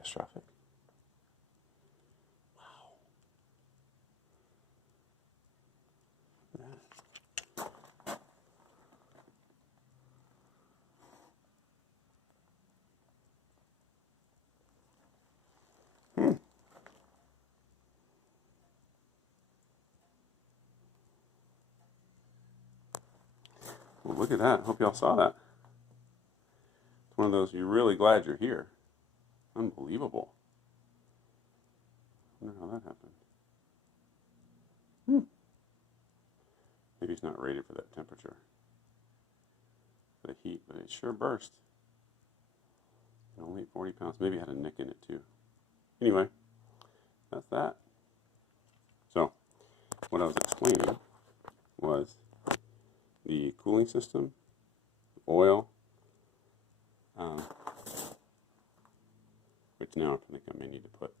catastrophic. Well, look at that. Hope y'all saw that. It's one of those you're really glad you're here. Unbelievable. I wonder how that happened. Maybe it's not rated for that temperature. The heat, but it sure burst. Only 40 pounds. Maybe it had a nick in it too. Anyway, that's that. So, what I was explaining was the cooling system, oil, which now I think I may need to put,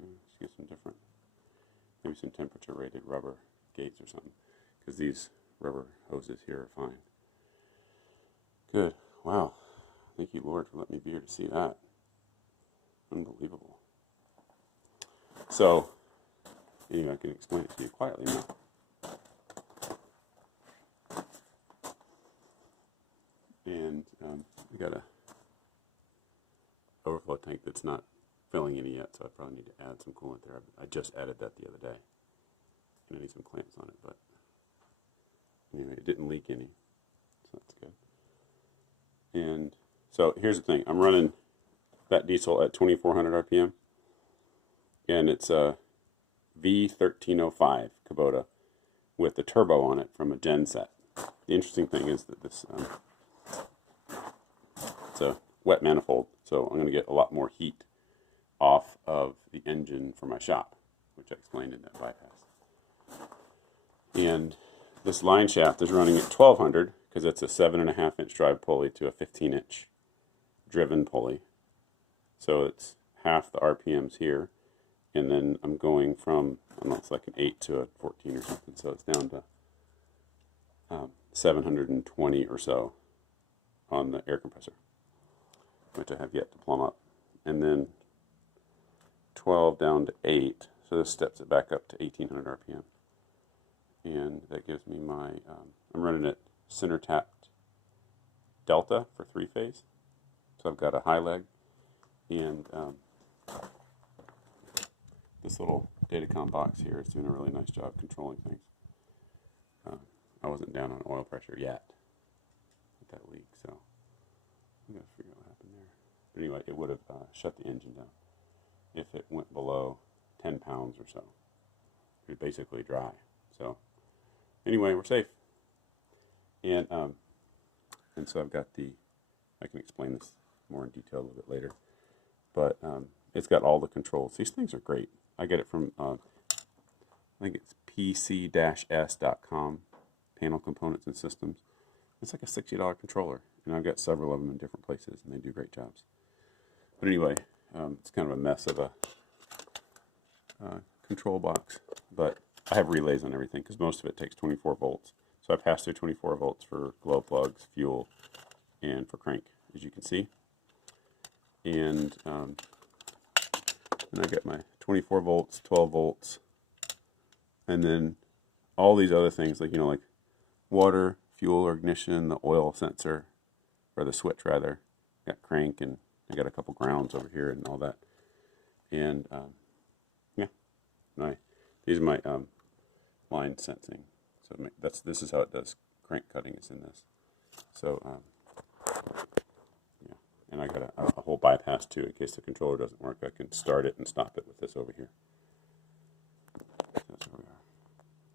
let's get some different, maybe some temperature rated rubber gates or something, because these rubber hoses here are fine. Good. Wow. Thank you, Lord, for letting me be here to see that. Unbelievable. So, anyway, I can explain it to you quietly now. And we got a overflow tank that's not filling any yet, so I probably need to add some coolant there. I just added that the other day. And I need some clamps on it, but anyway, it didn't leak any, so that's good. And so here's the thing. I'm running that diesel at 2400 RPM, and it's a V1305 Kubota with the turbo on it from a gen set. The interesting thing is that this it's a wet manifold, so I'm going to get a lot more heat off of the engine for my shop, which I explained in that bypass. And this line shaft is running at 1200 because it's a 7.5 inch drive pulley to a 15 inch driven pulley. So it's half the RPMs here, and then I'm going from, I don't know, it's like an 8 to a 14 or something, so it's down to 720 or so on the air compressor, which I have yet to plumb up. And then 12 down to 8, so this steps it back up to 1800 RPM. And that gives me my, I'm running it center tapped delta for 3-phase. So I've got a high leg, and this little datacom box here is doing a really nice job controlling things. I wasn't down on oil pressure yet with that leak, so I gotta figure out what happened there. But anyway, it would have shut the engine down if it went below 10 pounds or so. It would basically dry. So anyway, we're safe. And so I've got the, I can explain this more in detail a little bit later, but it's got all the controls. These things are great. I get it from, I think it's pc-s.com, Panel Components and Systems. It's like a $60 controller, and I've got several of them in different places, and they do great jobs. But anyway, it's kind of a mess of a control box, but I have relays on everything because most of it takes 24 volts. So I pass through 24 volts for glow plugs, fuel, and for crank, as you can see. And then I get my 24 volts, 12 volts, and then all these other things, like, you know, like water, fuel or ignition, the oil sensor, or the switch rather. Got crank, and I got a couple grounds over here and all that. And yeah, these are my line sensing. So this is how it does crank cutting, is in this. So and I got a whole bypass too in case the controller doesn't work. I can start it and stop it with this over here.